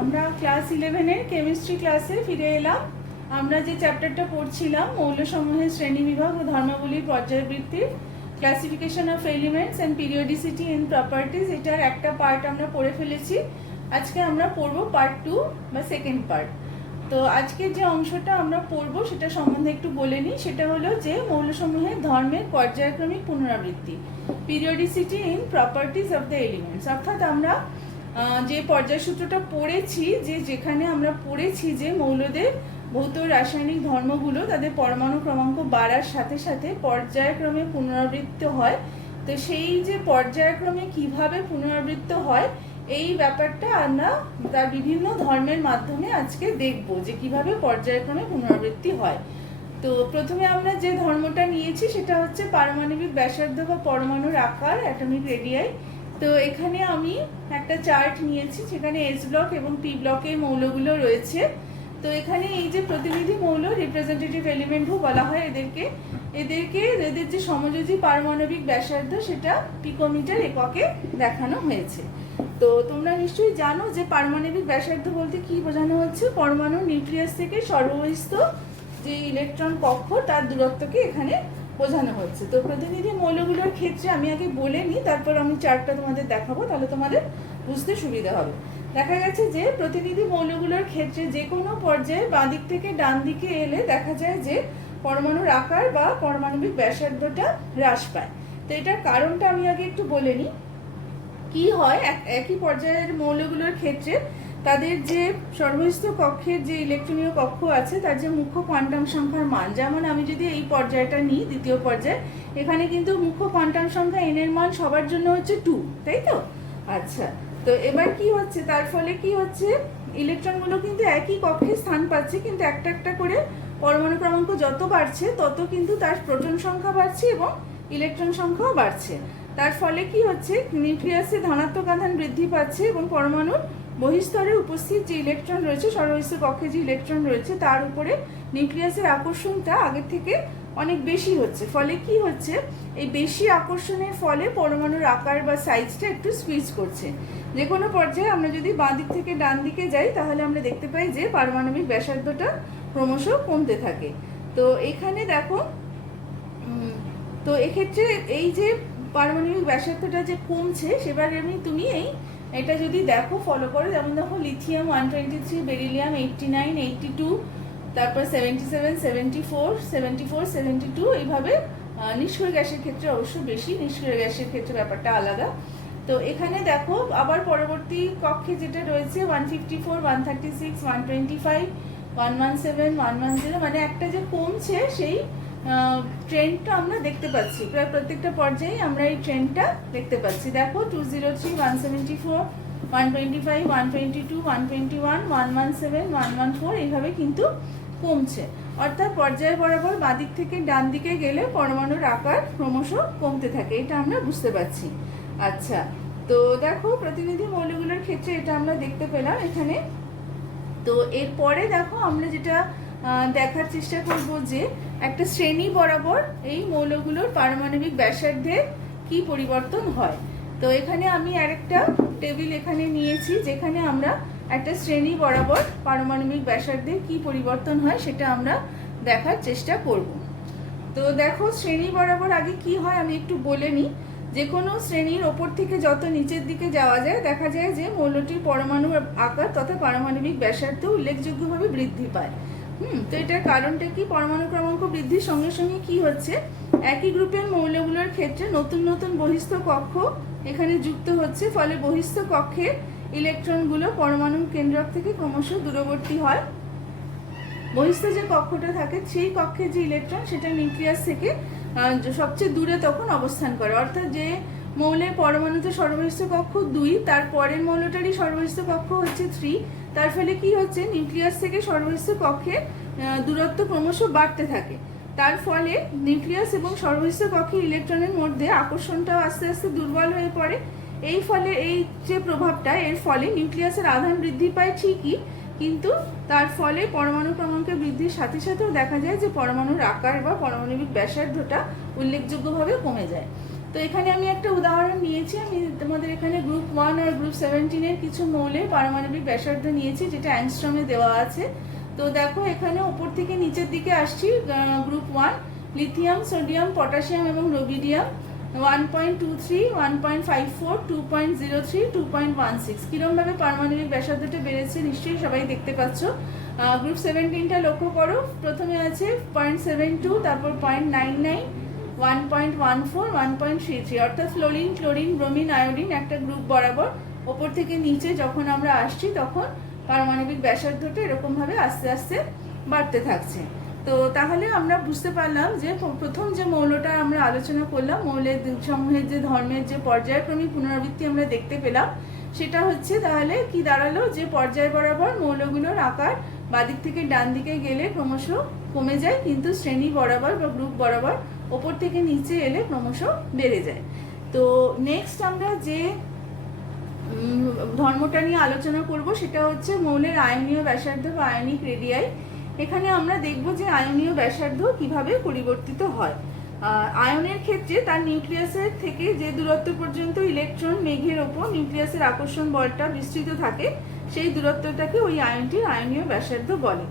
আমরা class 11-এর chemistry ক্লাসে ফিরে এলাম। আমরা যে চ্যাপ্টারটা পড়ছিলাম মৌলসমূহের শ্রেণীবিভাগ ও ধর্মাবলীর পর্যায়বৃত্তির classification of elements and periodicity in properties, এটার একটা পার্ট আমরা পড়ে ফেলেছি। আজকে আমরা পড়বো পার্ট 2 বা সেকেন্ড পার্ট। তো আজকে যে অংশটা আমরা পড়বো সেটা সম্বন্ধে একটু বলে নিই। সেটা হলো যে মৌলসমূহের ধর্মের পর্যায়ক্রমিক পুনরাবৃত্তি, periodicity in properties of the elements. অর্থাৎ আমরা যে পর্যায়সূত্রটা পড়েছি, যেখানে আমরা পড়েছি যে মৌলদের ভৌত রাসায়নিক ধর্মগুলো তাদের পরমাণু ক্রমাঙ্ক বাড়ার সাথে সাথে পর্যায়ক্রমে পুনরাবৃত্ত হয়। তো সেই যে পর্যায়ক্রমে কিভাবে পুনরাবৃত্ত হয় এই ব্যাপারটা আমরা তার বিভিন্ন ধর্মের মাধ্যমে আজকে দেখব যে কিভাবে পর্যায়ক্রমে পুনরাবৃত্তি হয়। তো প্রথমে আমরা যে ধর্মটা নিয়েছি সেটা হচ্ছে পারমাণবিক ব্যাসার্ধ বা পরমাণুর আকার, অ্যাটমিক রেডিয়াই। তো এখানে আমি একটা চার্ট নিয়েছি যেখানে এস ব্লক এবং পি ব্লকের মৌলগুলো রয়েছে। তো এখানে এই যে প্রতিনিধি মৌল, রিপ্রেজেন্টেটিভ এলিমেন্টও বলা হয় এদের যে সমযোজী পারমাণবিক ব্যাসার্ধ সেটা পিকোমিটার এককে দেখানো হয়েছে। তো তোমরা নিশ্চয়ই জানো যে পারমাণবিক ব্যাসার্ধ বলতে কি বোঝানো হচ্ছে, পরমাণুর নিউক্লিয়াস থেকে সর্ববহিস্থ যে ইলেকট্রন কক্ষ তার দূরত্বকে এখানে বোঝানো হচ্ছে। তো প্রতিনিধি মৌলগুলোর ক্ষেত্রে আমি আগে বলে নিই, তারপর আমি চার্টটা তোমাদের দেখাবো, তাহলে তোমাদের বুঝতে সুবিধা হবে। দেখা গেছে যে প্রতিনিধি মৌলগুলোর ক্ষেত্রে যে কোনো পর্যায়ে বাঁ দিক থেকে ডান দিকে এলে দেখা যায় যে পরমাণুর আকার বা পারমাণবিক ব্যাসার্ধটা হ্রাস পায়। তো এটার কারণটা আমি আগে একটু বলে নিই। কি হয়, একই পর্যায়ের মৌলগুলোর ক্ষেত্রে তাদের যে সর্বস্থ কক্ষের যে ইলেকট্রনীয় কক্ষ আছে তার যে মুখ্য কোয়ান্টাম সংখ্যার মান, যেমন আমি যদি এই পর্যায়টা নিই, দ্বিতীয় পর্যায়, এখানে কিন্তু মুখ্য কোয়ান্টাম সংখ্যা n এর মান সবার জন্য হচ্ছে 2, তাই তো? আচ্ছা, তো এবার কি হচ্ছে, তার ফলে কি হচ্ছে, ইলেকট্রনগুলো কিন্তু একই কক্ষে স্থান পাচ্ছে, কিন্তু একটা একটা করে পরমাণু ক্রমাঙ্ক যত বাড়ছে তত কিন্তু তার প্রোটন সংখ্যা বাড়ছে এবং ইলেকট্রন সংখ্যাও বাড়ছে। তার ফলে কি হচ্ছে, নিউক্লিয়াসে ধনাত্মক আধান বৃদ্ধি পাচ্ছে এবং পরমাণুর বহিস্তরে উপস্থিত যে ইলেকট্রন রয়েছে, সর্বস্থ কক্ষে যে ইলেকট্রন রয়েছে তার উপরে নিউক্লিয়াসের আকর্ষণটা আগের থেকে অনেক বেশি হচ্ছে। ফলে কি হচ্ছে, এই বেশি আকর্ষণের ফলে পরমাণুর আকার বা সাইজটা একটু স্কুইজ করছে। যে কোনো পর্যায়ে আমরা যদি বাঁ দিক থেকে ডান দিকে যাই তাহলে আমরা দেখতে পাই যে পারমাণবিক ব্যাসার্ধটা ক্রমশ কমতে থাকে। তো এখানে দেখো, তো এক্ষেত্রে এই যে পারমাণবিক ব্যাসার্ধটা যে কমছে, সেবার তুমি এটা যদি দেখো, ফলো করো, যেমন দেখো লিথিয়াম 123, বেরিলিয়াম 89, 82, তারপর 77, 74, 74, 72, এইভাবে নিষ্ক্রিয় গ্যাসের ক্ষেত্রে অবশ্য বেশি, নিষ্ক্রিয় গ্যাসের ক্ষেত্রে ব্যাপারটা আলাদা। তো এখানে দেখো আবার পরবর্তী কক্ষে যেটা রয়েছে 154, 136, 125, 117, 110, মানে একটা যে কমছে সেই ট্রেন্ডটা আমরা দেখতে পাচ্ছি। প্রায় প্রত্যেকটা পর্যায়ে আমরা এই ট্রেন্ডটা দেখতে পাচ্ছি। দেখো 203, 174, 125, 122, 121, 117, 114, এইভাবে কিন্তু কমছে। অর্থাৎ পর্যায় বরাবর বাঁদিক থেকে ডান দিকে গেলে পরমাণুর আকার ক্রমশ কমতে থাকে, এটা আমরা বুঝতে পারছি। আচ্ছা, তো দেখো প্রতিনিধি মৌলগুলোর ক্ষেত্রে এটা আমরা দেখতে পেলাম এখানে। তো এরপরে দেখো আমরা যেটা দেখার চেষ্টা করব যে একটা শ্রেণী বরাবর এই মৌলগুলোর পারমাণবিক ব্যাসার্ধে কি পরিবর্তন হয়। তো এখানে আমি আরেকটা টেবিল এখানে নিয়েছি যেখানে আমরা একটা শ্রেণী বরাবর পারমাণবিক ব্যাসার্ধে কি পরিবর্তন হয় সেটা আমরা দেখার চেষ্টা করব। তো দেখো শ্রেণী বরাবর আগে কি হয় আমি একটু বলে নিই। যে কোনো শ্রেণীর ওপর থেকে যত নিচের দিকে যাওয়া যায় দেখা যায় যে মৌলটির পরমাণু আকার তথা পারমাণবিক ব্যাসার্ধ উল্লেখযোগ্যভাবে বৃদ্ধি পায়। তো এটার কারণটা কি, পরমাণু ক্রমাঙ্ক বৃদ্ধির সঙ্গে সঙ্গে কি হচ্ছে, একই গ্রুপের মৌলগুলোর ক্ষেত্রে নতুন নতুন বহিস্থ কক্ষ এখানে যুক্ত হচ্ছে। ফলে বহিস্থ কক্ষের ইলেকট্রনগুলো পরমাণু কেন্দ্রক থেকে ক্রমশ দূরবর্তী হয়। বহিস্থ যে কক্ষটা থাকে সেই কক্ষের যে ইলেকট্রন সেটা নিউক্লিয়াস থেকে সবচেয়ে দূরে তখন অবস্থান করে। অর্থাৎ যে মৌলের পরমাণুতে সর্ববহিস্থ কক্ষ 2, তার পরের মৌলটারই সর্ববহিস্থ কক্ষ হচ্ছে 3। তার ফলে কি হচ্ছে, নিউক্লিয়াস থেকে সর্ববহিস্থ কক্ষের দূরত্ব ক্রমশ বাড়তে থাকে। তার ফলে নিউক্লিয়াস এবং সর্ববহিস্থ কক্ষের ইলেকট্রনের মধ্যে আকর্ষণটাও আস্তে আস্তে দুর্বল হয়ে পড়ে। এই ফলে এই যে প্রভাবটা, এর ফলে নিউক্লিয়াসের আধান বৃদ্ধি পায় ঠিকই, কিন্তু তার ফলে পরমাণু ক্রমাঙ্কের বৃদ্ধির সাথে সাথেও দেখা যায় যে পরমাণুর আকার বা পারমাণবিক ব্যাসার্ধটা উল্লেখযোগ্যভাবে কমে যায়। তো তো এখানে আমি একটা উদাহরণ নিয়েছি, আমি তোমাদের এখানে গ্রুপ 1 আর গ্রুপ 17-এর কিছু মৌলের পারমাণবিক ব্যাসার্ধ নিয়েছি, যেটা অ্যাংস্ট্রমে দেওয়া আছে। তো দেখো এখানে উপর থেকে নিচের দিকে আসছি। গ্রুপ 1 লিথিয়াম, সোডিয়াম, পটাশিয়াম এবং রোবিডিয়াম 1.23, 1.54, 2.03, 2.16 কিরমভাবে পারমাণবিক ব্যাসার্ধটা বেড়েছে নিশ্চয়ই সবাই দেখতে পাচ্ছ। গ্রুপ 17টা লক্ষ্য করো, প্রথমে আছে 0.72, তারপর 0.99, 1.14, 1.33, অর্থাৎ ফ্লোরিন, ক্লোরিন, ব্রোমিন, আয়োডিন একটা গ্রুপ বরাবর ওপর থেকে নিচে যখন আমরা আসছি তখন পারমাণবিক ব্যাসার্ধটা এরকমভাবে আস্তে আস্তে বাড়তে থাকছে। তো তাহলে আমরা বুঝতে পারলাম যে প্রথম যে মৌলটা আমরা আলোচনা করলাম, মৌলের সমূহের যে ধর্মের যে পর্যায়ক্রমিক পুনরাবৃত্তি আমরা দেখতে পেলাম, সেটা হচ্ছে তাহলে কি দাঁড়ালো, যে পর্যায় বরাবর মৌলগুলোর আকার বাদিক থেকে ডান দিকে গেলে ক্রমশ কমে যায়, কিন্তু শ্রেণী বরাবর বা গ্রুপ বরাবর ওপর থেকে নিচে এলে ক্রমশ বেড়ে যায়। তো নেক্সট আমরা যে ধর্মটা নিয়ে আলোচনা করব সেটা হচ্ছে মৌলের আয়নীয় ব্যাসার্ধ বা আয়নিক রেডিয়াই। এখানে আমরা দেখব যে আয়নীয় ব্যাসার্ধ কিভাবে পরিবর্তিত হয়। আয়নের ক্ষেত্রে তার নিউক্লিয়াসের থেকে যে দূরত্ব পর্যন্ত ইলেকট্রন মেঘের ওপর নিউক্লিয়াসের আকর্ষণ বলটা বিস্তৃত থাকে, সেই দূরত্বটাকে ওই আয়নটির আয়নীয় ব্যাসার্ধ বলে।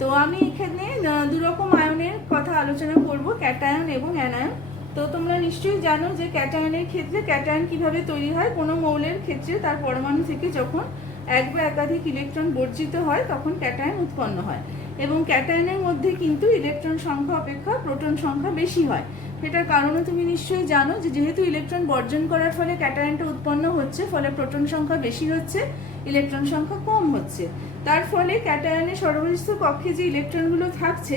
তো আমি এখানে দুরকম আয়নের কথা আলোচনা করব, ক্যাটায়ন এবং অ্যানায়ন। তো তোমরা নিশ্চয়ই জানো যে ক্যাটায়নের ক্ষেত্রে ক্যাটায়ন কিভাবে তৈরি হয়। কোনো মৌলের ক্ষেত্রে তার পরমাণু থেকে যখন এক বা একাধিক ইলেকট্রন বর্জিত হয় তখন ক্যাটায়ন উৎপন্ন হয়, এবং ক্যাটায়নের মধ্যে কিন্তু ইলেকট্রন সংখ্যা অপেক্ষা প্রোটন সংখ্যা বেশি হয়। সেটার কারণও তুমি নিশ্চয়ই জানো যে যেহেতু ইলেকট্রন বর্জন করার ফলে ক্যাটায়নটা উৎপন্ন হচ্ছে, ফলে প্রোটন সংখ্যা বেশি হচ্ছে, ইলেকট্রন সংখ্যা কম হচ্ছে। তার ফলে ক্যাটায়নের সর্বনিষ্ঠ কক্ষে যে ইলেকট্রনগুলো থাকছে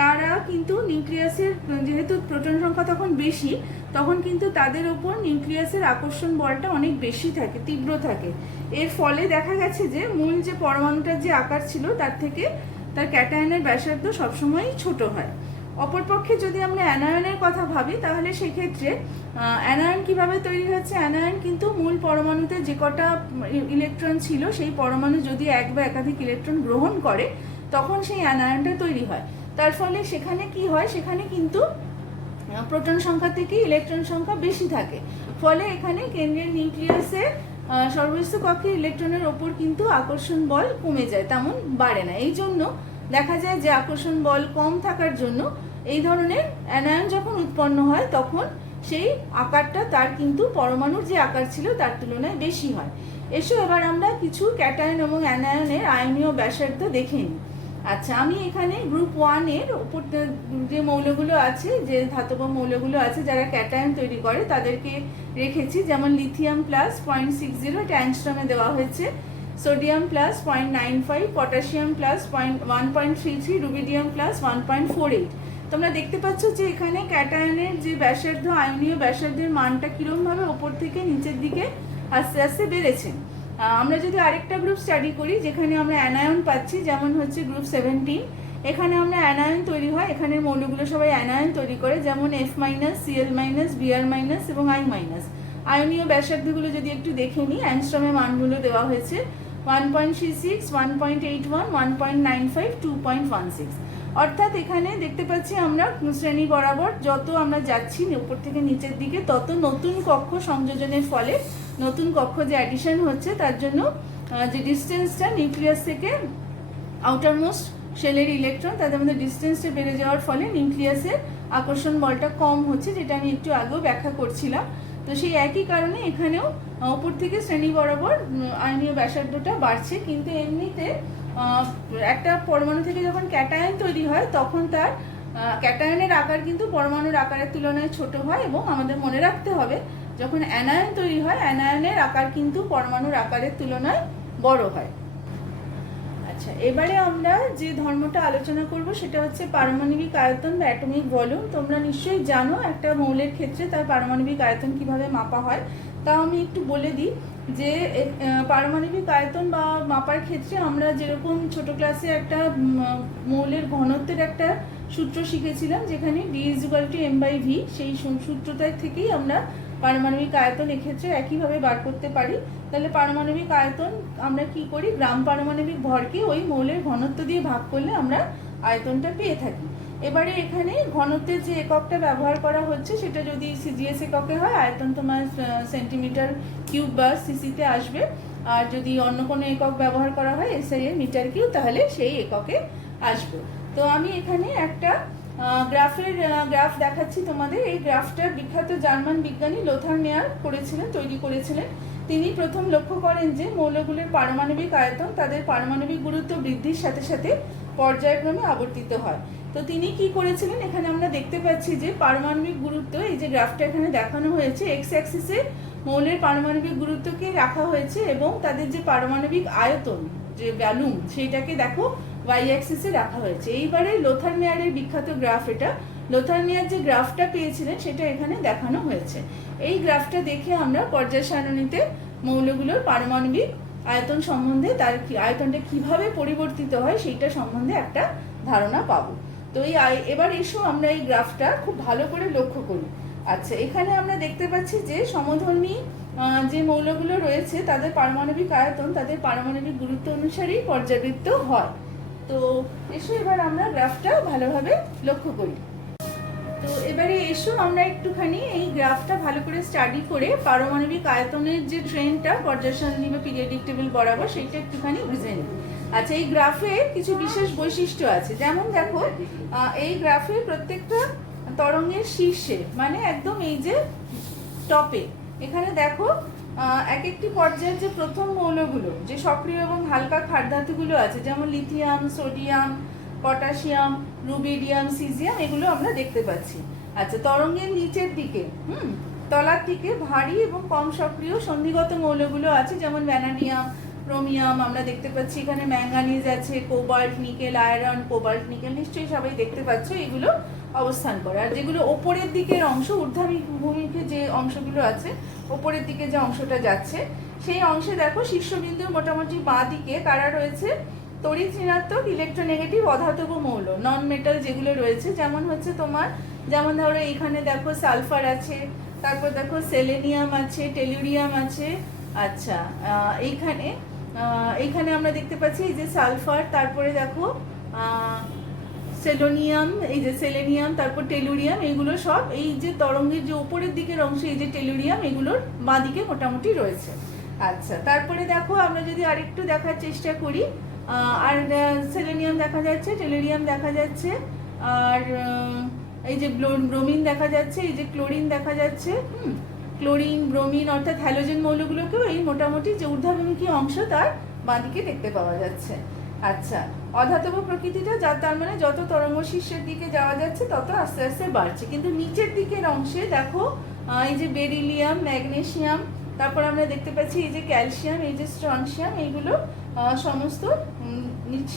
তারা কিন্তু নিউক্লিয়াসের, যেহেতু প্রোটন সংখ্যা তখন বেশি, তখন কিন্তু তাদের ওপর নিউক্লিয়াসের আকর্ষণ বলটা অনেক বেশি থাকে, তীব্র থাকে। এর ফলে দেখা গেছে যে মূল যে পরমাণুটার যে আকার ছিল তার থেকে তার ক্যাটায়নের ব্যাসার্ধ সবসময়ই ছোট হয়। অপরপক্ষে যদি আমরা অ্যানায়নের কথা ভাবি, তাহলে সেক্ষেত্রে অ্যানায়ন কিভাবে তৈরি হচ্ছে, অ্যানায়ন কিন্তু মূল পরমাণুতে যে কটা ইলেকট্রন ছিল সেই পরমাণু যদি এক বা একাধিক ইলেকট্রন গ্রহণ করে তখন সেই অ্যানায়নটা তৈরি হয়। তার ফলে সেখানে কি হয়, সেখানে কিন্তু প্রোটন সংখ্যা থেকে ইলেকট্রন সংখ্যা বেশি থাকে, ফলে এখানে কেন্দ্রের নিউক্লিয়াসে সর্বস্থ কক্ষের ইলেকট্রনের ওপর কিন্তু আকর্ষণ বল কমে যায়, তেমন বাড়ে না। এই জন্য দেখা যায় যে আকর্ষণ বল কম থাকার জন্য এই ধরনের অ্যানায়ন যখন উৎপন্ন হয় তখন সেই আকারটা তার কিন্তু পরমাণুর যে আকার ছিল তার তুলনায় বেশি হয়। এসো এবার আমরা কিছু ক্যাটায়ন এবং অ্যানায়নের আয়নীয় ব্যাসার্ধ দেখে নিই। আচ্ছা, আমি এখানে গ্রুপ 1-এর উপর যে মৌলগুলো আছে, যে ধাতব মৌলগুলো আছে যারা ক্যাটায়ন তৈরি করে তাদেরকে রেখেছি। যেমন লিথিয়াম প্লাস 0.60, এটা অ্যাংস্ট্রমে দেওয়া হয়েছে, sodium plus 0.95, potassium plus 1.33, rubidium plus 1.48। তোমরা দেখতে পাচ্ছ যে এখানে ক্যাটায়নের যে ব্যাসার্ধ, আয়নীয় ব্যাসার্ধের মানটা কিরমভাবে ওপর থেকে নিচের দিকে আস্তে আস্তে বেড়েছে। আমরা যদি আরেকটা গ্রুপ স্টাডি করি যেখানে আমরা অ্যানায়ন পাচ্ছি, যেমন হচ্ছে গ্রুপ 17, এখানে আমরা অ্যানায়ন তৈরি হয়, এখানের মৌলগুলো সবাই অ্যানায়ন তৈরি করে, যেমন F-, Cl-, Br- এবং I-। আয়নীয় ব্যাসার্ধগুলো যদি একটু দেখে নিই, অ্যাংস্ট্রমে মানগুলো দেওয়া হয়েছে 1.36, 1.81, 1.95, 2.16। অর্থাৎ এখানে দেখতে পাচ্ছি আমরা শ্রেণী বরাবর যত আমরা যাচ্ছি উপর থেকে নিচের দিকে, তত নতুন কক্ষ সংযোজনের ফলে, নতুন কক্ষ যে অ্যাডিশন হচ্ছে তার জন্য যে ডিস্টেন্সটা নিউক্লিয়াস থেকে আউটারমোস্ট শেলের ইলেকট্রন, তাদের মধ্যে ডিস্টেন্সটা বেড়ে যাওয়ার ফলে নিউক্লিয়াসের আকর্ষণ বলটা কম হচ্ছে, যেটা আমি একটু আগেও ব্যাখ্যা করছিলাম। তো সেই একই কারণে এখানেও উপর থেকে শ্রেণী বরাবর আয়নীয় ব্যাসার্ধটা বাড়ছে। কিন্তু এমনিতে একটা পরমাণু থেকে যখন ক্যাটায়ন তৈরি হয় তখন তার ক্যাটায়নের আকার কিন্তু পরমাণুর আকারের তুলনায় ছোট হয়, এবং আমাদের মনে রাখতে হবে যখন অ্যানায়ন তৈরি হয় অ্যানায়নের আকার কিন্তু পরমাণুর আকারের তুলনায় বড় হয়। আচ্ছা, এবারে আমরা যে ধর্মটা আলোচনা করব সেটা হচ্ছে পারমাণবিক আয়তন বা অ্যাটমিক ভলিউম। তোমরা নিশ্চয়ই জানো একটা মৌলের ক্ষেত্রে তার পারমাণবিক আয়তন কিভাবে মাপা হয়। তাও আমি একটু বলে দিই যে পারমাণবিক আয়তন বা মাপার ক্ষেত্রে আমরা যেরকম ছোট ক্লাসে একটা মৌলের ঘনত্বের একটা সূত্র শিখেছিলাম, যেখানে D=m/v, সেই সূত্রটা থেকেই আমরা পারমাণবিক আয়তন এক্ষেত্রে একইভাবে বার করতে পারি। তাহলে পারমাণবিক আয়তন আমরা কি করি, গ্রাম পারমাণবিক ভরকে ওই মৌলের ঘনত্ব দিয়ে ভাগ করলে আমরা আয়তনটা পেয়ে থাকি। এবারে এখানে ঘনত্বের যে এককটা ব্যবহার করা হচ্ছে সেটা যদি সিজিএস এককে হয় আয়তন তোমার সেন্টিমিটার কিউব বা সিসিতে আসবে, আর যদি অন্য কোনো একক ব্যবহার করা হয় এসআই এর মিটার কিউব তাহলে সেই এককে আসবে। তো আমি এখানে একটা গ্রাফ দেখাচ্ছি তোমাদের। এই গ্রাফটা বিখ্যাত জার্মান বিজ্ঞানী লোথার মেয়ার তৈরি করেছিলেন। তিনি প্রথম লক্ষ্য করেন যে মৌলগুলির পারমাণবিক আয়তন তাদের পারমাণবিক গুরুত্ব বৃদ্ধির সাথে সাথে পর্যায়ক্রমে আবর্তিত হয়। তো তিনি কি করেছিলেন, এখানে আমরা দেখতে পাচ্ছি যে পারমাণবিক গুরুত্ব, এই যে গ্রাফটা এখানে দেখানো হয়েছে, এক্স অ্যাক্সিসে মৌলের পারমাণবিক গুরুত্বকে রাখা হয়েছে এবং তাদের যে পারমাণবিক আয়তন যে ভ্যালুম সেইটাকে দেখো ওয়াই অ্যাক্সিসে রাখা হয়েছে। এইবারে লোথার মেয়ারের বিখ্যাত গ্রাফ এটা। লোথার মেয়ার যে গ্রাফটা পেয়েছিলেন সেটা এখানে দেখানো হয়েছে। এই গ্রাফটা দেখে আমরা পর্যায় সারণীতে মৌলগুলোর পারমাণবিক আয়তন সম্বন্ধে, তার আয়তনটা কিভাবে পরিবর্তিত হয় সেইটা সম্বন্ধে একটা ধারণা পাবো। তো এবার এসো আমরা এই গ্রাফটা খুব ভালো করে লক্ষ্য করি। আচ্ছা, এখানে আমরা দেখতে পাচ্ছি যে সমধর্মী যে মৌলগুলো রয়েছে তাদের পারমাণবিক আয়তন তাদের পারমাণবিক গুরুত্ব অনুসারেই পর্যাবৃত্ত হয়। তো এসো এবার আমরা গ্রাফটা ভালোভাবে লক্ষ্য করি। তো এবারে এসো আমরা একটুখানি এই গ্রাফটা ভালো করে স্টাডি করে পারমাণবিক আয়তনের যে ট্রেন্ডটা পর্যায় সারণী বা পিরিয়ডিক টেবিল বরাবর সেইটা একটুখানি বুঝে নিই। আচ্ছা, এই গ্রাফে কিছু বিশেষ বৈশিষ্ট্য আছে। যেমন দেখো এই গ্রাফে প্রত্যেকটা তরঙ্গের শীর্ষে মানে একদম এই যে টপে এখানে দেখো এক একটি পর্যায়ের যে প্রথম মৌলগুলো যে সক্রিয় এবং হালকা ক্ষারধাতুগুলো আছে, যেমন lithium, sodium, potassium, rubidium, caesium, এগুলো আমরা দেখতে পাচ্ছি। আচ্ছা, তরঙ্গের নিচের দিকে তলার দিকে ভারী এবং কম সক্রিয় সন্ধিগত মৌলগুলো আছে, যেমন ভ্যানাডিয়াম, ক্রোমিয়াম, আমরা দেখতে পাচ্ছি এখানে ম্যাঙ্গানিজ আছে, cobalt, nickel, iron, cobalt, nickel, নিশ্চয়ই সবাই দেখতে পাচ্ছ এগুলো অবস্থান করে। আর যেগুলো ওপরের দিকের অংশ, ঊর্ধ্বমুখী যে অংশগুলো আছে, ওপরের দিকে যে অংশটা যাচ্ছে সেই অংশে দেখো শীর্ষবিন্দুর মোটামুটি বাঁ দিকে কারা রয়েছে, তড়িৎ ঋণাত্মক, ইলেকট্রোনেগেটিভ, অধাতব মৌল, নন মেটাল যেগুলো রয়েছে, যেমন হচ্ছে তোমার, যেমন ধরো এখানে দেখো সালফার আছে, তারপর দেখো সেলেনিয়াম আছে, টেলুরিয়াম আছে। আচ্ছা, এইখানে আমরা দেখতে পাচ্ছি এই যে সালফার, তারপরে দেখো সেলোনিয়াম, এই যে সেলেনিয়াম, তারপর টেলুরিয়াম, এগুলো সব এই যে তরঙ্গের যে উপরের দিকের অংশ, এই যে টেলুরিয়াম, এগুলোর বাঁ দিকে মোটামুটি রয়েছে। আচ্ছা, তারপরে দেখো আমরা যদি আরেকটু দেখার চেষ্টা করি, আর সেলেনিয়াম দেখা যাচ্ছে, টেলুরিয়াম দেখা যাচ্ছে, আর এই যে ব্রোমিন দেখা যাচ্ছে, এই যে ক্লোরিন দেখা যাচ্ছে, ক্লোরিন, ব্রোমিন অর্থাৎ হ্যালোজেন মৌলগুলোকেও এই মোটামুটি যে ঊর্ধ্বমুখী অংশ তার বাঁদিকে দেখতে পাওয়া যাচ্ছে। আচ্ছা, অধাতব প্রকৃতিটা তার মানে যত তরঙ্গ শীর্ষের দিকে যাওয়া যাচ্ছে তত আস্তে আস্তে বাড়ছে, কিন্তু নিচের দিকের অংশে দেখো এই যে বেরিলিয়াম, ম্যাগনেসিয়াম, তারপর আমরা দেখতে পাচ্ছি এই যে ক্যালসিয়াম, এই যে স্ট্রনশিয়াম, এইগুলো সমস্ত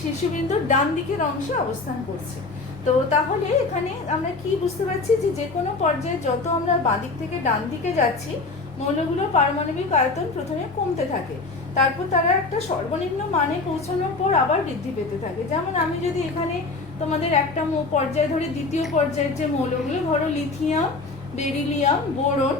শীর্ষবিন্দুর ডান দিকের অংশে অবস্থান করছে। তো তাহলে এখানে আমরা কি বুঝতে পারছি যে কোনো পর্যায়ে যত আমরা বাঁ দিক থেকে ডান দিকে যাচ্ছি মৌলগুলোর পারমাণবিক আয়তন প্রথমে কমতে থাকে, তারপর তারা একটা সর্বনিম্ন মানে পৌঁছানোর পর আবার বৃদ্ধি পেতে থাকে। যেমন আমি যদি এখানে তোমাদের একটা পর্যায়ে ধরে দ্বিতীয় পর্যায়ের যে মৌলগুলো, ধরো লিথিয়াম, বেরিলিয়াম, বোরন,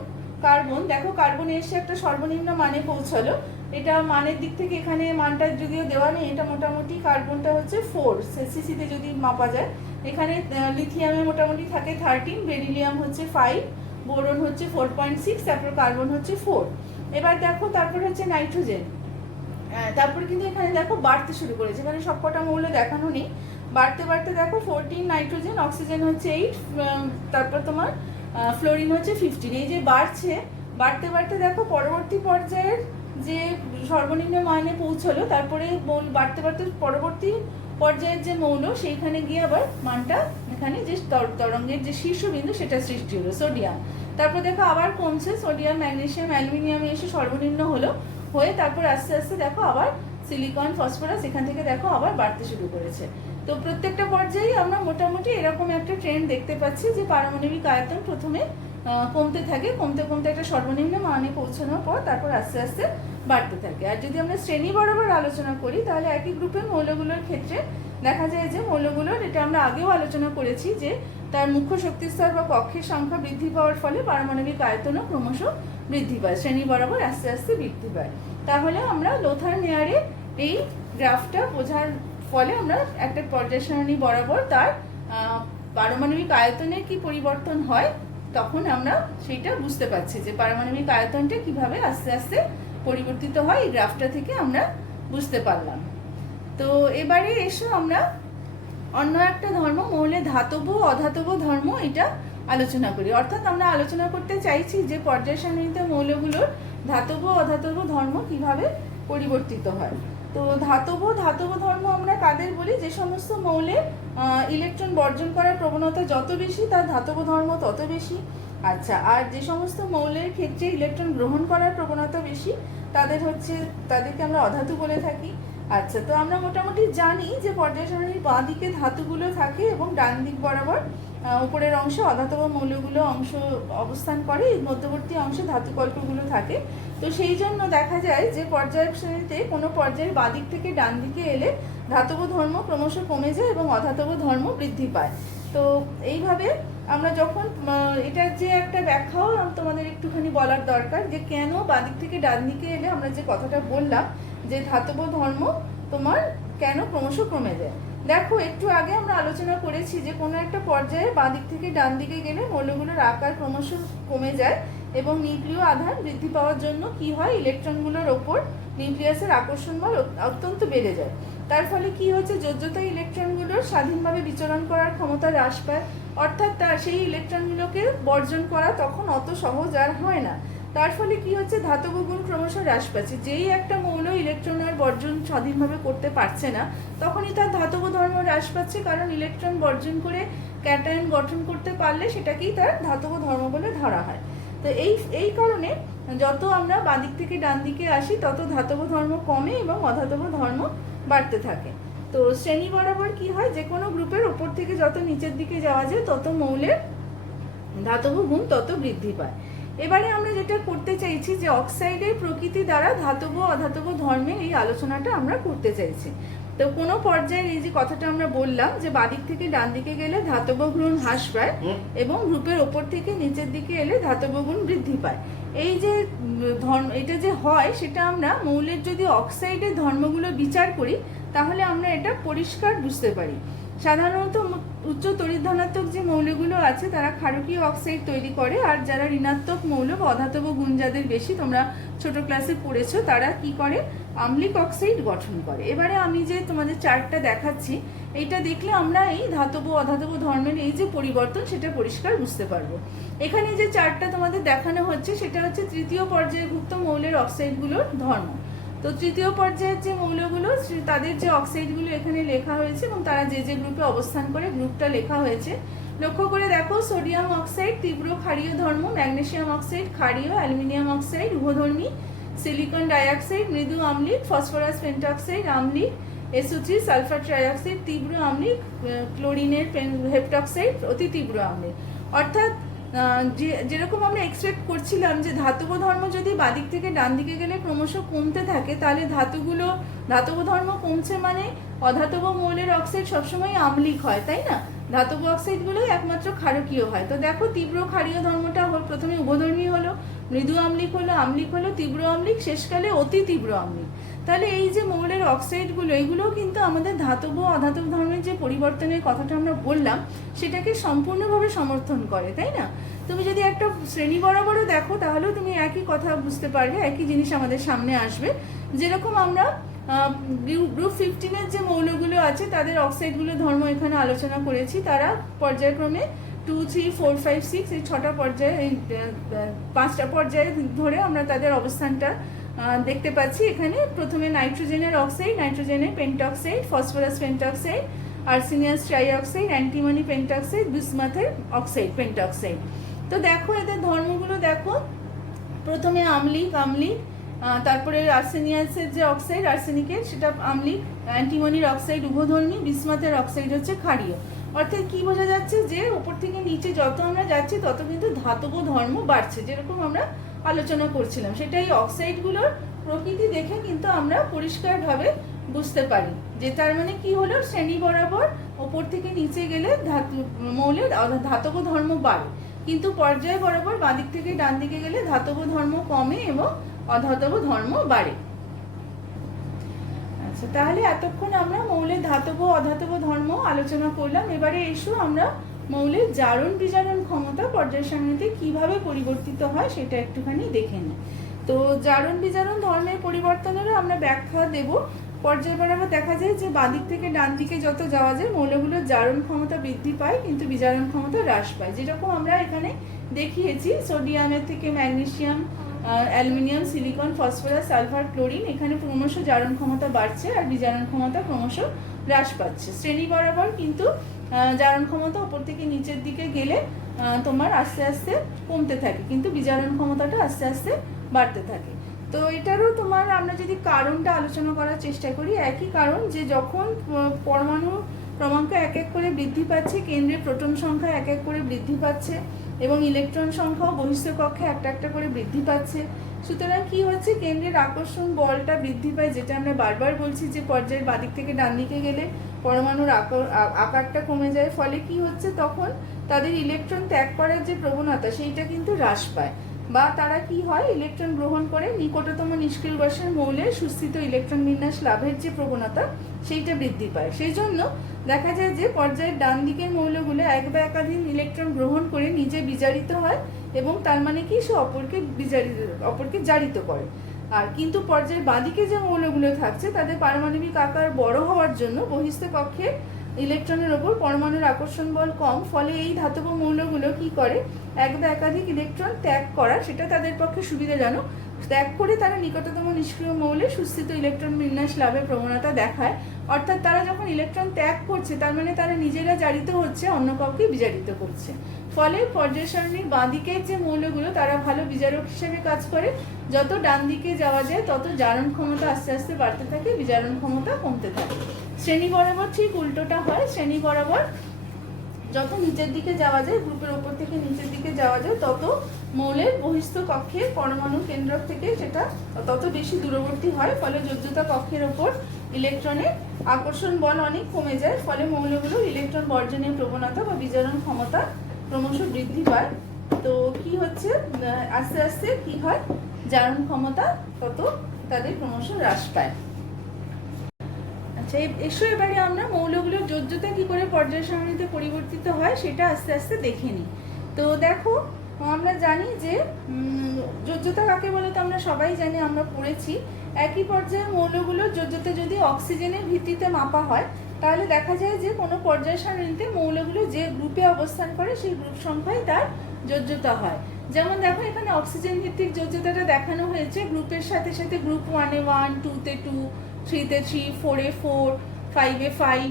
কার্বন, দেখো কার্বন এসে একটা সর্বনিম্ন মানে পৌঁছালো, এটা মানের দিক থেকে এখানে মানটা যদিও দেওয়া নেই, এটা মোটামুটি কার্বনটা হচ্ছে 4 সিসিতে যদি মাপা যায়, এখানে লিথিয়ামে মোটামুটি থাকে 13, বেরিলিয়াম হচ্ছে 5, বোরন হচ্ছে 4.6, তারপর কার্বন হচ্ছে 4। এবার দেখো তারপর হচ্ছে নাইট্রোজেন, তারপরে কিন্তু এখানে দেখো বাড়তে শুরু করেছে, এখানে সবকটা মৌল দেখানো নেই, বাড়তে বাড়তে দেখো 14 নাইট্রোজেন, অক্সিজেন হচ্ছে 8, তারপর তোমার ফ্লোরিন হচ্ছে 15। এই যে বাড়তে বাড়তে দেখো পরবর্তী পর্যায়ের যে সর্বনিম্ন মানে পৌঁছলো, তারপরে বাড়তে বাড়তে পরবর্তী পর্যায়ের যে মৌল সেইখানে গিয়ে আবার মানটা এখানে যে তরঙ্গের যে শীর্ষবিন্দু সেটা সৃষ্টি হলো সোডিয়াম, তারপর দেখো আবার কমছে, সোডিয়াম, ম্যাগনেসিয়াম, অ্যালুমিনিয়ামে এসে সর্বনিম্ন হয়ে তারপর আস্তে আস্তে দেখো আবার সিলিকন, ফসফরাস, এখান থেকে দেখো আবার বাড়তে শুরু করেছে। তো প্রত্যেকটা পর্যায়েই আমরা মোটামুটি এরকম একটা ট্রেন্ড দেখতে পাচ্ছি যে পারমাণবিক আয়তন প্রথমে কমতে থাকে, কমতে কমতে একটা সর্বনিম্ন মানে পৌঁছানোর পর তারপর আস্তে আস্তে বাড়তে থাকে। আর যদি আমরা শ্রেণী বরাবর আলোচনা করি তাহলে একই গ্রুপের মৌলগুলোর ক্ষেত্রে দেখা যায় যে মৌলগুলোর, এটা আমরা আগেও আলোচনা করেছি, যে তার মুখ্য শক্তিস্তর বা কক্ষের সংখ্যা বৃদ্ধি পাওয়ার ফলে পারমাণবিক আয়তনও ক্রমশ বৃদ্ধি পায়, শ্রেণী বরাবর আস্তে আস্তে বৃদ্ধি পায়। তাহলে আমরা লোথার মেয়ারের এই গ্রাফটা বোঝার ফলে আমরা একটা পর্যায় সারণী বরাবর তার পারমাণবিক আয়তনের কি পরিবর্তন হয়, তখন আমরা সেটা বুঝতে পারছি যে পারমাণবিক আয়তনটা কিভাবে আস্তে আস্তে পরিবর্তিত হয়, এই গ্রাফটা থেকে আমরা বুঝতে পারলাম। তো এবারে এসো আমরা অন্য একটা ধর্ম, মৌলের ধাতব অধাতব ধর্ম, এটা আলোচনা করি। অর্থাৎ আমরা আলোচনা করতে চাইছি যে পর্যায় সারণীতে মৌলগুলোর ধাতব অধাতব ধর্ম কিভাবে পরিবর্তিত হয়। তো ধাতব ধর্ম আমরা কাদের বলি? যে সমস্ত মৌলের ইলেকট্রন বর্জন করার প্রবণতা যত বেশি, তার ধাতব ধর্ম তত বেশি। আচ্ছা, আর যে সমস্ত মৌলের ক্ষেত্রে ইলেকট্রন গ্রহণ করার প্রবণতা বেশি, তাদেরকে আমরা অধাতু বলে থাকি। আচ্ছা, তো আমরা মোটামুটি জানি যে পর্যায় সারণীর বাঁ দিকে ধাতুগুলো থাকে এবং ডান দিক বরাবর উপরের অংশে অধাতব মৌলগুলো অবস্থান করে, এই মধ্যবর্তী অংশে ধাতুকল্পগুলো থাকে। তো সেই জন্য দেখা যায় যে পর্যায় শ্রেণীতে কোনো পর্যায়ের বাঁ দিক থেকে ডান দিকে এলে ধাতব ধর্ম ক্রমশ কমে যায় এবং অধাতব ধর্ম বৃদ্ধি পায়। তো এইভাবে আমরা যখন এটার যে একটা ব্যাখ্যাও তোমাদের একটুখানি বলার দরকার, যে কেন বাঁ দিক থেকে ডান দিকে এলে আমরা যে কথাটা বললাম যে ধাতব ধর্ম তোমার কেন ক্রমশ কমে যায়। দেখো, একটু আগে আমরা আলোচনা করেছি যে কোনো একটা পর্যায়ে বাঁ দিক থেকে ডান দিকে গেলে মৌলগুলোর আকার ক্রমশ কমে যায় এবং নিউক্লিয় আধান বৃদ্ধি পাওয়ার জন্য কি হয়, ইলেকট্রনগুলোর ওপর নিউক্লিয়াসের আকর্ষণ বল অত্যন্ত বেড়ে যায়। তার ফলে কি হচ্ছে, যোজ্যতা ইলেকট্রনগুলোর স্বাধীনভাবে বিচরণ করার ক্ষমতা হ্রাস পায়। অর্থাৎ সেই ইলেকট্রনগুলোকে বর্জন করা তখন অত সহজ আর হয় না। তার ফলে কি হচ্ছে, ধাতব গুণ ক্রমশ হ্রাস পাচ্ছে। যেই একটা মৌল ইলেকট্রনের বর্জন স্বাধীনভাবে করতে পারছে না, তখনই তার ধাতব ধর্ম হ্রাস পাচ্ছে, কারণ ইলেকট্রন বর্জন করে ক্যাটায়ন গঠন করতে পারলে সেটাকেই তার ধাতব ধর্ম বলে ধরা হয়। তো এই কারণে যত আমরা বাঁ দিক থেকে ডান দিকে আসি তত ধাতব ধর্ম কমে এবং অধাতব ধর্ম বাড়তে থাকে। তো শ্রেণী বরাবর কি হয়, যে কোনো গ্রুপের ওপর থেকে যত নিচের দিকে যাওয়া যায় তত মৌলের ধাতব গুণ তত বৃদ্ধি পায়। এবারে আমরা যেটা করতে চাইছি যে অক্সাইডের প্রকৃতি দ্বারা ধাতব অধাতব ধর্মের এই আলোচনাটা আমরা করতে চাইছি। তো কোনো পর্যায়ে এই যে কথাটা আমরা বললাম যে বাদিক থেকে ডান দিকে গেলে ধাতব গুণ হ্রাস পায় এবং গ্রুপের ওপর থেকে নিচের দিকে এলে ধাতব গুণ বৃদ্ধি পায়। এই যে এটা যে হয়, সেটা আমরা মৌলের যদি অক্সাইডের ধর্মগুলো বিচার করি তাহলে আমরা এটা পরিষ্কার বুঝতে পারি। সাধারণত উচ্চ তড়িৎ ধনাত্মক যে মৌলগুলো আছে তারা ক্ষারকীয় অক্সাইড তৈরি করে, আর যারা ঋণাত্মক মৌল বা অধাতব গুণ যাদের বেশি, তোমরা ছোট ক্লাসে পড়েছো, তারা কি করে, আম্লিক অক্সাইড গঠন করে। এবারে আমি যে তোমাদের চার্টটা দেখাচ্ছি, এইটা দেখলে আমরা এই ধাতব অধাতব ধর্মের এই যে পরিবর্তন সেটা পরিষ্কার বুঝতে পারবো। এখানে যে চার্টটা তোমাদের দেখানো হচ্ছে সেটা হচ্ছে তৃতীয় পর্যায়ভুক্ত মৌলের অক্সাইডগুলোর ধর্ম। তো তৃতীয় পর্যায়ের যে মৌলগুলো তাদের যে অক্সাইডগুলো এখানে লেখা হয়েছে এবং তারা যে যে গ্রুপে অবস্থান করে গ্রুপটা লেখা হয়েছে। লক্ষ্য করে দেখো, সোডিয়াম অক্সাইড তীব্র ক্ষারীয় ধর্ম, ম্যাগনেসিয়াম অক্সাইড ক্ষারীয়, অ্যালুমিনিয়াম অক্সাইড উভধর্মী, সিলিকন ডাইঅক্সাইড মৃদু আম্লিক, ফসফরাস পেন্টঅক্সাইড আম্লিক, SO3 সালফার ট্রাইঅক্সাইড তীব্র আম্লিক, ক্লোরিনের হেপ্টক্সাইড অতি তীব্র আম্লিক। অর্থাৎ যেরকম আমরা এক্সপেক্ট করছিলাম যে ধাতব ধর্ম যদি বাদিক থেকে ডান দিকে গেলে ক্রমশ কমতে থাকে, তাহলে ধাতব ধর্ম কমছে মানে অধাতব মৌলের অক্সাইড সবসময় আম্লিক হয়, তাই না? ধাতব অক্সাইডগুলোই একমাত্র ক্ষারকীয় হয়। তো দেখো, তীব্র ক্ষারীয় ধর্মটা প্রথমে উভধর্মী হলো, মৃদু আম্লিক হলো, তীব্র আম্লিক, শেষকালে অতি তীব্র আম্লিক। তাহলে এই যে মৌলের অক্সাইডগুলো, এগুলোও কিন্তু আমাদের ধাতব অধাতব ধর্মের যে পরিবর্তনের কথাটা আমরা বললাম সেটাকে সম্পূর্ণভাবে সমর্থন করে, তাই না? তুমি যদি একটা শ্রেণী বরাবরও দেখো তাহলেও তুমি একই কথা বুঝতে পারবে, একই জিনিস আমাদের সামনে আসবে। যেরকম আমরা গ্রুপ 15-এর যে মৌলগুলো আছে তাদের অক্সাইডগুলোর ধর্ম এখানে আলোচনা করেছি। তারা পর্যায়ক্রমে 2, 3, 4, 5, 6 এই 6টা পর্যায়ে, এই 5টা পর্যায়ে ধরে আমরা তাদের অবস্থানটা দেখতে পাচ্ছি। এখানে প্রথমে নাইট্রোজেনের অক্সাইড, নাইট্রোজেনের pentoxide, phosphorus pentoxide, arsenious trioxide, antimony pentoxide, বিসমাথের অক্সাইড পেন্টঅক্সাইড। তো দেখো এদের ধর্মগুলো দেখো, প্রথমে আম্লিক, তারপরে আর্সেনিয়াসের যে অক্সাইড আর্সেনিকের সেটা আম্লিক, অ্যান্টিমনির অক্সাইড উভধর্মী, বিসমাথের অক্সাইড হচ্ছে ক্ষারীয়। অর্থাৎ কি বোঝা যাচ্ছে যে উপর থেকে নিচে যত আমরা যাচ্ছি তত কিন্তু ধাতব ধর্ম বাড়ছে, যেরকম আমরা আলোচনা করছিলাম। সেটা এই অক্সাইডগুলোর প্রকৃতি দেখে কিন্তু আমরা পরিষ্কারভাবে বুঝতে পারি যে তার মানে কি হলো, শ্রেণী বরাবর ওপর থেকে নিচে গেলে মৌলের ধাতব ধর্ম বাড়ে, কিন্তু পর্যায় বরাবর বাঁদিক থেকে ডান দিকে গেলে ধাতব ধর্ম কমে এবং অধাতব ধর্ম বাড়ে। আচ্ছা, তাহলে এতক্ষণ আমরা মৌলের ধাতব অধাতব ধর্ম আলোচনা করলাম। এবারে এসো আমরা মৌলের জারণ বিজারণ ক্ষমতা পর্যায় সারণীতে কিভাবে পরিবর্তিত হয় সেটা একটুখানি দেখে নিই। তো জারণ বিজারণ ধর্মের পরিবর্তনেরও আমরা ব্যাখ্যা দেব। পর্যায় বরাবর দেখা যায় যে বাঁদিক থেকে ডান দিকে যত যাওয়া যায় মৌলগুলোর জারণ ক্ষমতা বৃদ্ধি পায় কিন্তু বিজারণ ক্ষমতা হ্রাস পায়, যেরকম আমরা এখানে দেখিয়েছি। সোডিয়ামের থেকে magnesium, aluminium, silicon, phosphorus, sulphur, chlorine, এখানে ক্রমশ জারণ ক্ষমতা বাড়ছে আর বিজারণ ক্ষমতা ক্রমশ হ্রাস পাচ্ছে। শ্রেণী বরাবর কিন্তু জারণ ক্ষমতা ওপর থেকে নিচের দিকে গেলে তোমার আস্তে আস্তে কমতে থাকে, কিন্তু বিজারণ ক্ষমতাটা আস্তে আস্তে বাড়তে থাকে। তো এটারও তোমার আমরা যদি কারণটা আলোচনা করার চেষ্টা করি, একই কারণ যে যখন পরমাণু ক্রমাঙ্ক এক এক করে বৃদ্ধি পাচ্ছে, কেন্দ্রে প্রোটন সংখ্যা এক এক করে বৃদ্ধি পাচ্ছে এবং ইলেকট্রন সংখ্যাও বহিঃস্থ কক্ষে একটা একটা করে বৃদ্ধি পাচ্ছে। সুতরাং কি হচ্ছে, কেন্দ্রের আকর্ষণ বলটা বৃদ্ধি পায়, যেটা আমরা বারবার বলছি যে পর্যায়ের বাদিক থেকে ডান দিকে গেলে পরমাণুর আকারটা কমে যায়। ফলে কি হচ্ছে, তখন তাদের ইলেকট্রন ত্যাগ করার যে প্রবণতা সেইটা কিন্তু হ্রাস পায়, বা তারা কি হয়, ইলেকট্রন গ্রহণ করে নিকটতম নিষ্ক্রিয় গ্যাসের মৌলের সুস্থিত ইলেকট্রন বিন্যাস লাভের যে প্রবণতা সেইটা বৃদ্ধি পায়। সেই জন্য দেখা যায় যে পর্যায়ের ডান দিকের মৌলগুলো এক বা একাধিক ইলেকট্রন গ্রহণ করে নিজে বিজারিত হয় এবং তার মানে কি সে অপরকে জারিত করে। আর কিন্তু পর্যায়ের বাঁদিকে যে মৌলগুলো থাকছে তাদের পারমাণবিক আকার বড় হওয়ার জন্য বহিঃস্থ কক্ষে ইলেকট্রনের ওপর পরমাণুর আকর্ষণ বল কম, ফলে এই ধাতব মৌলগুলো কি করে, এক বা একাধিক ইলেকট্রন ত্যাগ করা সেটা তাদের পক্ষে সুবিধাজনক, ত্যাগ করে তারা নিকটতম নিষ্ক্রিয় মৌলে সুস্থিত ইলেকট্রন বিন্যাস লাভের প্রবণতা দেখায়। অর্থাৎ তারা যখন ইলেকট্রন ত্যাগ করছে তার মানে তারা নিজেরা জারিত হচ্ছে, অন্য কাউকে বিজারিত করছে। ফলে পর্যায় সারণীর বাঁ দিকের যে মৌলগুলো তারা ভালো বিজারক হিসেবে কাজ করে, যত ডান দিকে যাওয়া যায় তত জারণ ক্ষমতা আস্তে আস্তে বাড়তে থাকে, বিজারণ ক্ষমতা কমতে থাকে। শ্রেণী বরাবর ঠিক উল্টোটা হয়। শ্রেণী বরাবর যত নিচের দিকে যাওয়া যায়, গ্রুপের ওপর থেকে নিচের দিকে যাওয়া যায়, তত মৌলের বহিঃস্থ কক্ষের পরমাণু কেন্দ্রক থেকে সেটা তত বেশি দূরবর্তী হয়। ফলে যোজ্যতা কক্ষের ওপর ইলেকট্রনের আকর্ষণ বল অনেক কমে যায়। ফলে মৌলগুলোর ইলেকট্রন বর্জনের প্রবণতা বা বিজারণ ক্ষমতা ক্রমশ বৃদ্ধি পায়। তো কি হচ্ছে, আস্তে আস্তে কি হয়, জারণ ক্ষমতা তত তাদের ক্রমশ হ্রাস পায়। আচ্ছা, এসো এবারে আমরা মৌলগুলোর যোজ্যতা কি করে পর্যায় সারণীতে পরিবর্তিত হয় সেটা আস্তে আস্তে দেখে নিই। তো দেখো, আমরা জানি যে যোজ্যতা কাকে বলে তো আমরা সবাই জানি, আমরা পড়েছি। একই পর্যায়ে মৌলগুলোর যোজ্যতা যদি অক্সিজেনের ভিত্তিতে মাপা হয় তাহলে দেখা যায় যে কোনো পর্যায় সারণীতে মৌলগুলো যে গ্রুপে অবস্থান করে সেই গ্রুপ সংখ্যায় তার যোজ্যতা হয়। যেমন দেখো, এখানে অক্সিজেন ভিত্তিক যোজ্যতাটা দেখানো হয়েছে, গ্রুপের সাথে সাথে গ্রুপ 1-এ 1, 2-তে 2, 3-তে 3, 4-এ 4, 5-এ 5,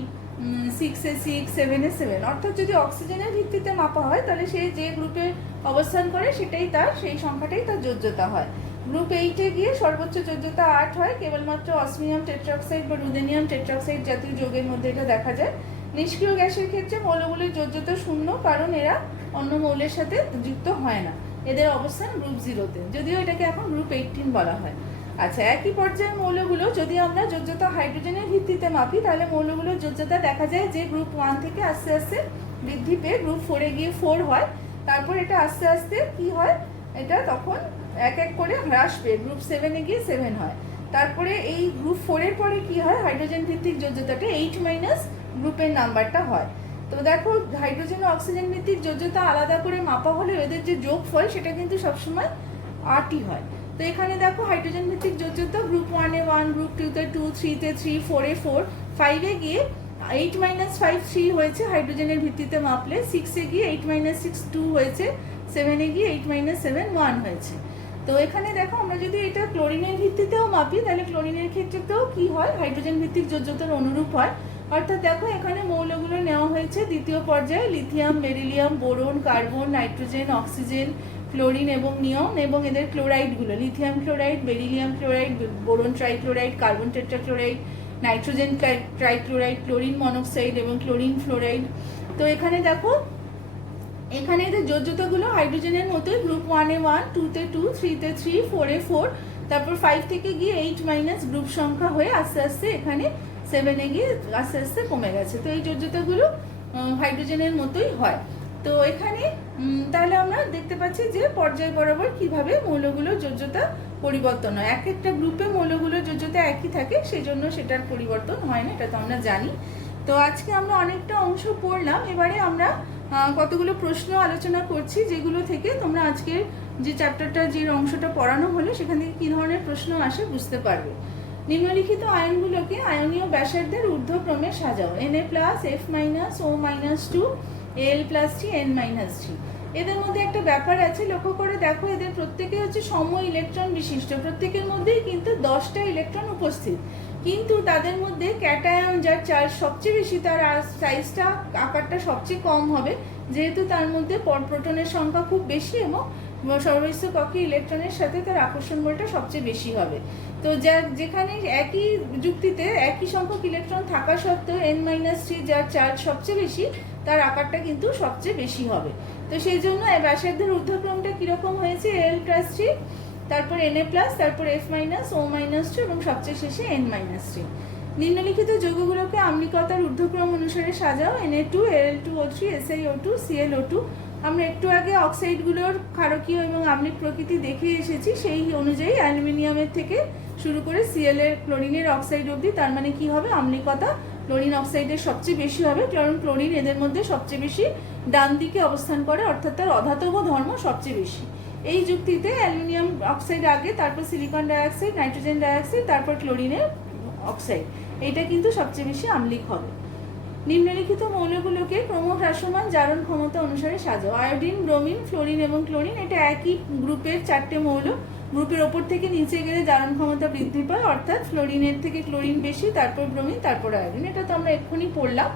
6-এ 6, 7-এ 7। অর্থাৎ যদি অক্সিজেনের ভিত্তিতে মাপা হয় তাহলে সে যে গ্রুপে অবস্থান করে সেটাই তার, সেই সংখ্যাটাই তার যোজ্যতা হয়। গ্রুপ 8-এ গিয়ে সর্বোচ্চ যোজ্যতা 8 হয়, কেবলমাত্র অসমিয়াম টেট্রাক্সাইড বা রুদেনিয়াম টেট্রাক্সাইড জাতীয় যৌগের মধ্যে এটা দেখা যায়। নিষ্ক্রিয় গ্যাসের ক্ষেত্রে মৌলগুলির যোজ্যতা 0, কারণ এরা অন্য মৌলের সাথে যুক্ত হয় না, এদের অবস্থান গ্রুপ 0-তে, যদিও এটাকে এখন গ্রুপ 18 বলা হয়। আচ্ছা, একই পর্যায়ে মৌলগুলো যদি আমরা যোজ্যতা হাইড্রোজেনের ভিত্তিতে মাপি তাহলে মৌলগুলোর যোজ্যতা দেখা যায় যে গ্রুপ 1 থেকে আস্তে আস্তে বৃদ্ধি পেয়ে গ্রুপ 4-এ গিয়ে 4 হয়। তারপর এটা আস্তে আস্তে কি হয়, এটা তখন এক এক করে হ্রাস পেয়ে গ্রুপ 7-এ গিয়ে 7 হয়। তারপরে এই গ্রুপ 4-এর পরে কি হয়, হাইড্রোজেন ভিত্তিক যোজ্যতাটা 8- গ্রুপের নাম্বারটা হয়। তো দেখো, হাইড্রোজেন ও অক্সিজেন ভিত্তিক যোজ্যতা আলাদা করে মাপা হলে এদের যে যোগফল সেটা কিন্তু সবসময় 8ই হয়। তো এখানে দেখো, হাইড্রোজেন ভিত্তিক যোজ্যতা গ্রুপ 1-এ 1, গ্রুপ 2-তে 2, 3-তে 3, 4-এ 4, 5-এ গিয়ে 8-5 3 হয়েছে হাইড্রোজেনের ভিত্তিতে মাপলে, 6-এ গিয়ে 8-6 2 হয়েছে, 7-এ গিয়ে 8-7 1 হয়েছে। তো এখানে দেখো, আমরা যদি এটা ক্লোরিনের ভিত্তিতেও মাপি তাহলে ক্লোরিনের ক্ষেত্রেতেও কি হয়, হাইড্রোজেন ভিত্তিক যোজ্যতার অনুরূপ হয়। অর্থাৎ দেখো, এখানে মৌলগুলো নেওয়া হয়েছে দ্বিতীয় পর্যায়ে lithium, beryllium, boron, carbon, nitrogen, oxygen, chlorine এবং নিয়ন, এবং এদের ক্লোরাইডগুলো lithium chloride, beryllium chloride, boron trichloride, carbon tetrachloride, nitrogen trichloride, chlorine monoxide এবং ক্লোরিন ফ্লোরাইড। তো এখানে দেখো, এখানে এদের যোজ্যতাগুলো হাইড্রোজেনের মতোই, গ্রুপ 1-এ 1, 2-তে 2, 3-তে 3, 4-এ 4, তারপর 5 থেকে গিয়ে 8- গ্রুপ সংখ্যা হয়ে আস্তে আস্তে এখানে 7-এ গিয়ে আস্তে আস্তে কমে গেছে। তো এই যোজ্যতাগুলো হাইড্রোজেনের মতোই হয়। তো এখানে তাহলে আমরা দেখতে পাচ্ছি যে পর্যায় বরাবর কিভাবে মৌলগুলোর যোজ্যতা পরিবর্তন হয়। এক একটা গ্রুপে মৌলগুলোর যোজ্যতা একই থাকে, সেই জন্য সেটার পরিবর্তন হয় না, এটা তো আমরা জানি। তো আজকে আমরা অনেকটা অংশ পড়লাম, এবারে আমরা কতগুলো প্রশ্ন আলোচনা করছি, যেগুলো থেকে তোমরা আজকের যে চ্যাপ্টারটা যে অংশটা পড়ানো হলো সেখান থেকে কী ধরনের প্রশ্ন আসে বুঝতে পারবে। নিম্নলিখিত আয়নগুলোকে আয়নীয় ব্যাসার্ধের ঊর্ধ্বক্রমে সাজাও। Na+F-O-2 Al+3 N-3। এদের মধ্যে একটা ব্যাপার আছে, লক্ষ্য করে দেখো, এদের প্রত্যেকে হচ্ছে সম ইলেকট্রন বিশিষ্ট, প্রত্যেকের মধ্যেই কিন্তু 10টা ইলেকট্রন উপস্থিত, কিন্তু তাদের মধ্যে ক্যাটায়ন যার চার্জ সবচেয়ে বেশি তার সাইজটা আকারটা সবচেয়ে কম হবে, যেহেতু তার মধ্যে প্রোটনের সংখ্যা খুব বেশি এবং সর্বস্থ কক্ষে ইলেকট্রনের সাথে তার আকর্ষণ বলটা সবচেয়ে বেশি হবে। তো যেখানে একই যুক্তিতে একই সংখ্যক ইলেকট্রন থাকা সত্ত্বেও N-3 যার চার্জ সবচেয়ে বেশি তার আকারটা কিন্তু সবচেয়ে বেশি হবে। তো সেই জন্য ব্যাসার্ধের ঊর্ধ্বক্রমটা কীরকম হয়েছে, Al+3, তারপর Na+, তারপর F-O-2 এবং সবচেয়ে শেষে N-3। নিম্নলিখিত যৌগগুলোকে আম্লিকতার ঊর্ধ্বক্রম অনুসারে সাজাও। Na2, Al2O3, SiO2, ClO2। আমরা একটু আগে অক্সাইডগুলোর ক্ষারকীয় এবং আম্লিক প্রকৃতি দেখে এসেছি, সেই অনুযায়ী অ্যালুমিনিয়ামের থেকে শুরু করে Cl এর ক্লোরিনের অক্সাইড অবধি, তার মানে কি হবে, আম্লিকতা ক্লোরিন অক্সাইডের সবচেয়ে বেশি হবে, কারণ ক্লোরিন এদের মধ্যে সবচেয়ে বেশি ডান দিকে অবস্থান করে, অর্থাৎ তার অধাতব ধর্ম সবচেয়ে বেশি। এই যুক্তিতে অ্যালুমিনিয়াম অক্সাইড আগে, তারপর সিলিকন ডাইঅক্সাইড, নাইট্রোজেন ডাইঅক্সাইড, তারপর ক্লোরিনের অক্সাইড, এইটা কিন্তু সবচেয়ে বেশি আম্লিক হবে। নিম্নলিখিত মৌলগুলোকে ক্রমহ্রাসমান জারণ ক্ষমতা অনুসারে সাজাও। আয়োডিন, ব্রোমিন, ফ্লোরিন এবং ক্লোরিন, এটা একই গ্রুপের 4টে মৌল। গ্রুপের ওপর থেকে নিচে গেলে জারণ ক্ষমতা বৃদ্ধি পায়, অর্থাৎ ফ্লোরিনের থেকে ক্লোরিন বেশি, তারপর ব্রোমিন, তারপর আয়োডিন। এটা তো আমরা এক্ষুনি পড়লাম।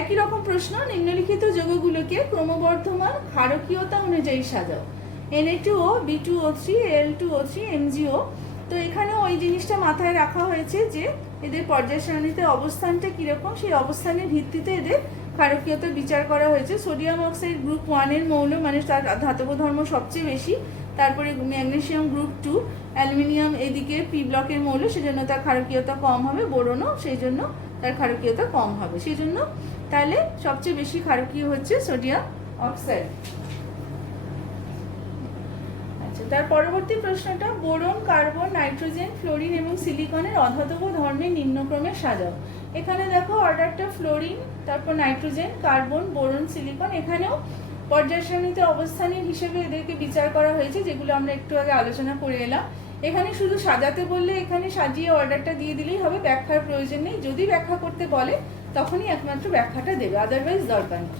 একই রকম প্রশ্ন, নিম্নলিখিত যৌগগুলোকে ক্রমবর্ধমান ক্ষারকীয়তা অনুযায়ী সাজাও। Na2O, B2O3, Al2O3, MgO। তো এখানেও ওই জিনিসটা মাথায় রাখা হয়েছে যে এদের পর্যায় সারণীতে অবস্থানটা কীরকম, সেই অবস্থানের ভিত্তিতে এদের ক্ষারকীয়তা বিচার করা হয়েছে। সোডিয়াম অক্সাইড গ্রুপ 1-এর মৌল, মানে তার ধাতব ধর্ম সবচেয়ে বেশি, তারপরে ম্যাগনেসিয়াম গ্রুপ 2, অ্যালুমিনিয়াম এদিকে পি ব্লকের মৌল, সেজন্য তার ক্ষারকীয়তা কম হবে। বোরনও সেই জন্য তার ক্ষারকীয়তা কম হবে, সেই জন্য তাহলে সবচেয়ে বেশি ক্ষারকীয় হচ্ছে সোডিয়াম অক্সাইড। তার পরবর্তী প্রশ্নটা, বোরন, কার্বন, নাইট্রোজেন, ফ্লোরিন এবং সিলিকনের অধাতব ধর্মের নিম্নক্রমে সাজাও। এখানে দেখো অর্ডারটা ফ্লোরিন, তারপর নাইট্রোজেন, কার্বন, বোরন, সিলিকন। এখানেও পর্যায় সারণীতে অবস্থানের হিসেবে এদেরকে বিচার করা হয়েছে, যেগুলো আমরা একটু আগে আলোচনা করে এলাম। এখানে শুধু সাজাতে বললে এখানে সাজিয়ে অর্ডারটা দিয়ে দিলেই হবে, ব্যাখ্যার প্রয়োজন নেই। যদি ব্যাখ্যা করতে বলে তখনই একমাত্র ব্যাখ্যাটা দেবে, আদারওয়াইজ দরকার নেই।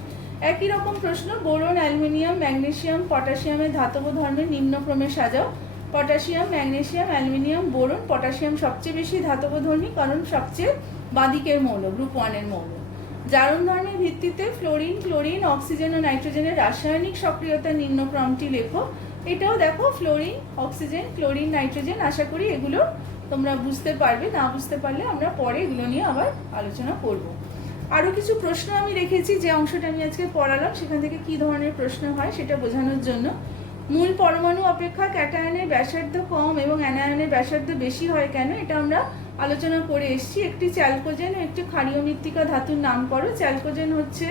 একই রকম প্রশ্ন, বোরন, অ্যালুমিনিয়াম, ম্যাগনেসিয়াম, পটাশিয়ামের ধাতব ধর্মের নিম্নক্রমে সাজাও। Potassium, magnesium, aluminium, boron. Potassium সবচেয়ে বেশি ধাতব ধর্মী, কারণ সবচেয়ে বাদিকের মৌল, গ্রুপ 1-এর মৌল। জারণ ধর্মের ভিত্তিতে ফ্লোরিন, ক্লোরিন, অক্সিজেন ও নাইট্রোজেনের রাসায়নিক সক্রিয়তার নিম্নক্রমটি লেখো। এটাও দেখো, ফ্লোরিন, অক্সিজেন, ক্লোরিন, নাইট্রোজেন। আশা করি এগুলো তোমরা বুঝতে পারবে, না বুঝতে পারলে আমরা পরে এগুলো নিয়ে আবার আলোচনা করব। আরও কিছু প্রশ্ন আমি রেখেছি, যে অংশটা আমি আজকে পড়ালাম সেখান থেকে কী ধরনের প্রশ্ন হয় সেটা বোঝানোর জন্য। মূল পরমাণু অপেক্ষা ক্যাটায়নের ব্যাসার্ধ কম এবং অ্যানায়নের ব্যাসার্ধ বেশি হয় কেন, এটা আমরা আলোচনা করে এসেছি। একটি চ্যালকোজেন ও একটি ক্ষারীয় মৃত্তিকা ধাতুর নাম করো। চ্যালকোজেন হচ্ছে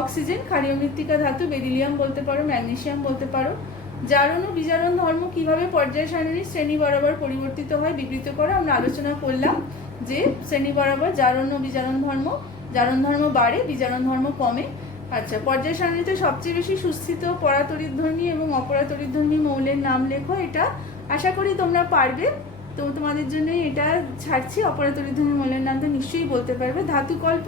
অক্সিজেন, ক্ষারীয় মৃত্তিকা ধাতু বেরিলিয়াম বলতে পারো, ম্যাগনেসিয়াম বলতে পারো। জারণ ও বিজারণ ধর্ম কিভাবে পর্যায় সারণীর শ্রেণী বরাবর পরিবর্তিত হয় বিবৃত করো। আমরা আলোচনা করলাম যে শ্রেণী বরাবর জারণ ও বিজারণ ধর্ম, জারণ ধর্ম বাড়ে, বিজারণ ধর্ম কমে। আচ্ছা, পর্যায় সারণীতে সবচেয়ে বেশি সুস্থিত পরাতড়িৎধর্মী এবং অপরাতড়িৎধর্মী মৌলের নাম লেখো। এটা আশা করি তোমরা পারবে, তো তোমাদের জন্য এটা ছাড়ছি। অপরাতড়িৎধর্মী মৌলের নাম তো নিশ্চয়ই বলতে পারবে। ধাতুকল্প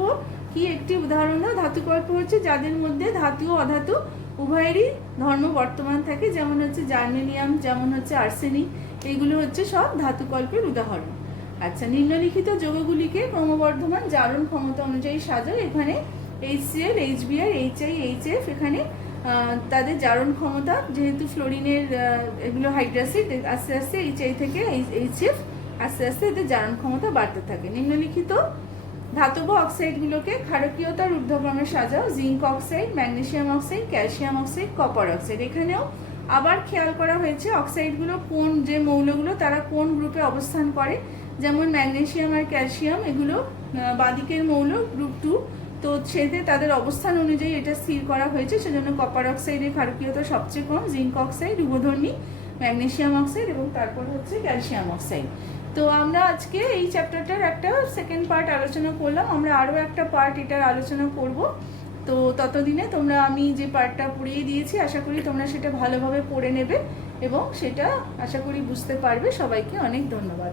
কি একটি উদাহরণ দাও। ধাতুকল্প হচ্ছে যাদের মধ্যে ধাতু ও অধাতু উভয়েরই ধর্ম বর্তমান থাকে, যেমন হচ্ছে জার্মেনিয়াম, যেমন হচ্ছে আর্সেনিক। এইগুলো হচ্ছে সব ধাতুকল্পের উদাহরণ। আচ্ছা, নিম্নলিখিত যৌগগুলিকে ক্রমবর্ধমান জারণ ক্ষমতা অনুযায়ী সাজাও। এখানে HCl, HBr, HI, HF, এখানে তাদের জারণ ক্ষমতা, যেহেতু ফ্লোরিনের এগুলো হাইড্রাসিড, আস্তে আস্তে HI থেকে HF আস্তে আস্তে এদের জারণ ক্ষমতা বাড়তে থাকে। নিম্নলিখিত ধাতব অক্সাইডগুলোকে ক্ষারকীয়তার ঊর্ধ্বক্রমে সাজাও। Zinc oxide, magnesium oxide, calcium oxide, copper oxide. এখানেও আবার খেয়াল করা হয়েছে অক্সাইডগুলো কোন, যে মৌলগুলো তারা কোন গ্রুপে অবস্থান করে। যেমন ম্যাগনেসিয়াম আর ক্যালসিয়াম এগুলো বাদিকের মৌল, গ্রুপ 2, তো সেতে তাদের অবস্থান অনুযায়ী এটা স্থির করা হয়েছে। সেজন্য কপার অক্সাইডের ক্ষারকীয়তা সবচেয়ে কম, জিঙ্ক অক্সাইড উভধর্মী, ম্যাগনেসিয়াম অক্সাইড এবং তারপর হচ্ছে ক্যালসিয়াম অক্সাইড। তো আমরা আজকে এই চ্যাপ্টারটার একটা সেকেন্ড পার্ট আলোচনা করলাম। আমরা আরও একটা পার্ট এটার আলোচনা করব তো ততদিনে তোমরা আমি যে পার্টটা পড়িয়ে দিয়েছি আশা করি তোমরা সেটা ভালোভাবে পড়ে নেবে এবং সেটা আশা করি বুঝতে পারবে। সবাইকে অনেক ধন্যবাদ।